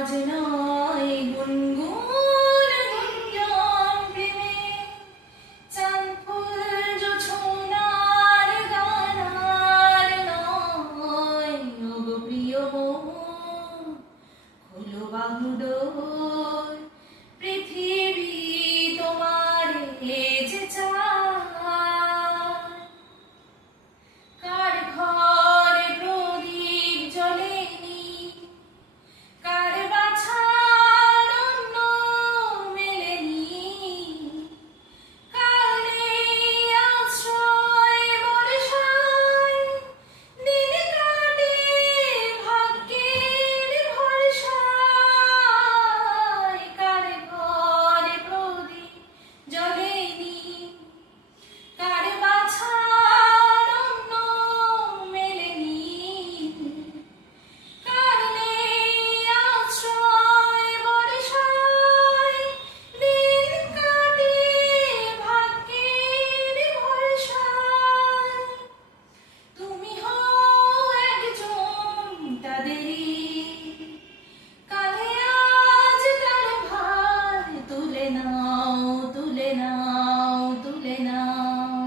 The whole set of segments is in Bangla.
আজ নয় গুনগুন গুঞ্জন প্রেমে চাঁদ ফুল জোছনার গানার নয় ওগো প্রিয় মন খোলো বাহুডোর পৃথিবী তোমার যে চায় কার ঘরে প্রদীপ জ্বলেনি কার বাছার অন্ন মেলেনি কার নেই আশ্রয় বর্ষায় দিন কাটে ভাগ্যের ভরসায় কার ঘরে প্রদীপ জ্বলেনি কার বাছার অন্ন মেলেনি কার নেই আশ্রয় বর্ষায় দিন কাটে ভাগ্যের ভরসায় তুমি হও একজন তাদেরই কাঁধে আজ তার ভার তুলে নাও তুলে নাও তুলে নাও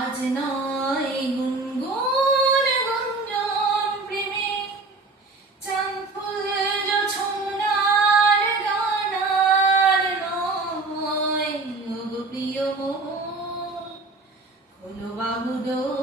আজ নয় গুনগুন গুঞ্জন প্রেমে চাঁদ ফুল জোছনার গানার নয় ওগো প্রিয় মন খোলো বাহুডোর